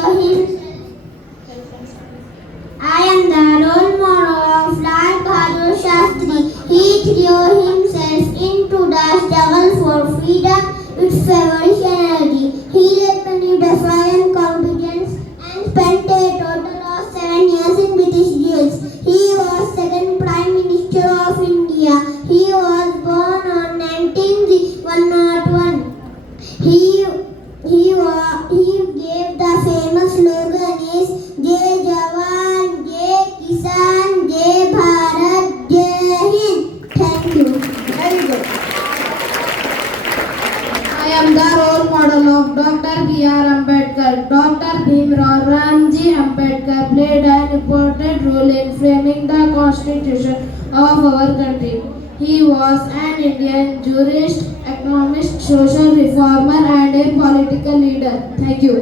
him. I am the role model of Lal Bahadur Shastri. He threw himself into the struggle for freedom with feverish energy. He led many defiant competence and spent a total of 7 years in British jails. He was second Prime Minister of India. He was born on 1901. He gave the famous slogan is Jai Jawan, Jai Kisan, Jai Bharat, Jai Hind. Thank you. Very good. I am the role model of Dr. B.R. Ambedkar. Dr. Bhimrao Ramji Ambedkar played an important role in framing the constitution of our country. He was an Indian jurist, economist, social reformer and a political leader. Thank you.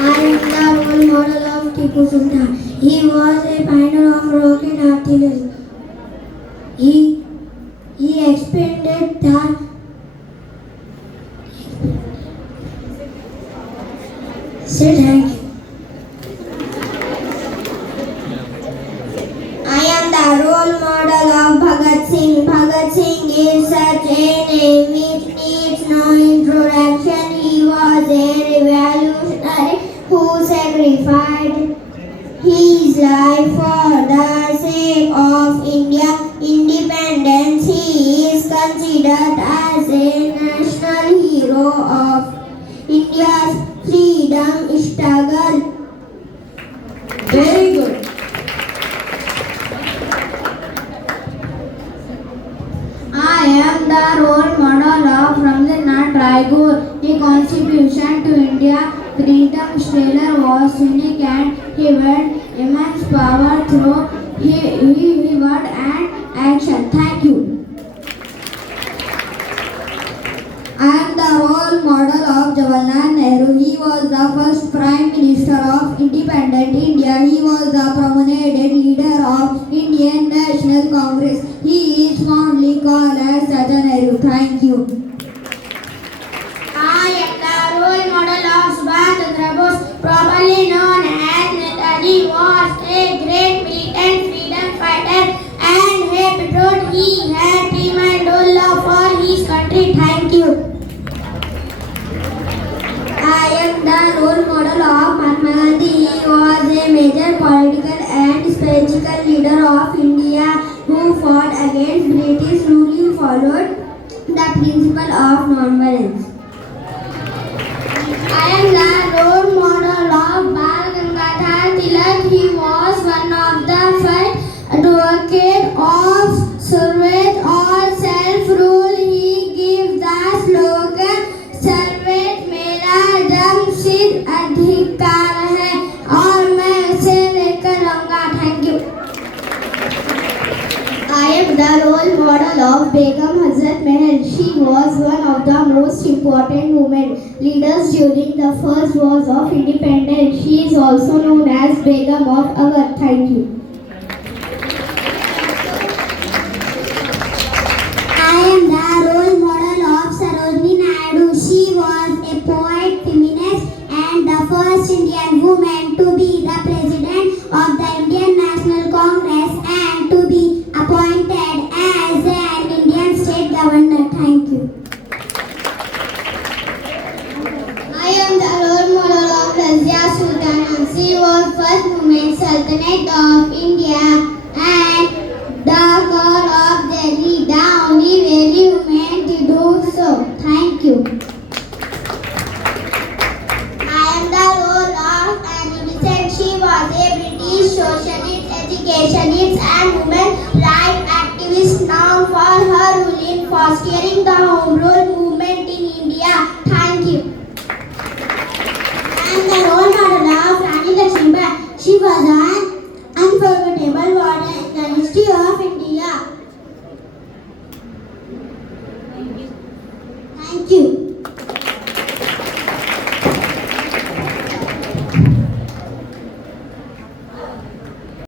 I am the role model of Tipu Sultan. He was a pioneer of rocket artillery. He expanded the Say thank you. I am the role model of Bhagat Singh. Bhagat Singh is such a name which needs no introduction. He was a revolutionary who sacrificed his life for the sake of India independence. He is considered as a national hero of India's freedom struggle. Very good. I am the role model of Rabindranath Tagore. His contribution to India freedom struggle was unique and he held immense power through his word and action. Thank you. I am the role model of Jawaharlal Nehru. He was the first Prime Minister of independent India. He was the prominent leader of Indian National Congress. He is fondly called as Chacha Nehru. Thank you. I am the role model of Subhash Chandra Bose, probably known as Netaji, was a great militant freedom fighter and a patriot. He had tremendous love for his country. Thank you. I am the role model of Mahatma Gandhi. He was a major political and spiritual leader of India who fought against British rule. He followed the principle of non-violence. I am the role model of Bal Gangadhar Tilak. He was one of the first advocates of Survey or self-rule. He gave the slogan सर्वेत मेरा जमशीद अधिकार है और मैं उसे लेकर रहूंगा. Thank you. I am the role model of Begum Hazrat Mahal. She was one of the most important women leaders during the first wars of independence. She is also known as Begum of Awadh. Thank you. I am the role model of Sarojini Naidu. She was a poet, feminist, and the first Indian woman to be the president of the Indian National Congress and to be appointed as an Indian state governor. Thank you. I am the role model of Razia Sultana. She was first woman Sultanate of India and the girl of Delhi. The only really woman to do so. Thank you. I am the role of Annie Besant. She was a British socialist, educationist and women rights activist known for her role in fostering the Home Rule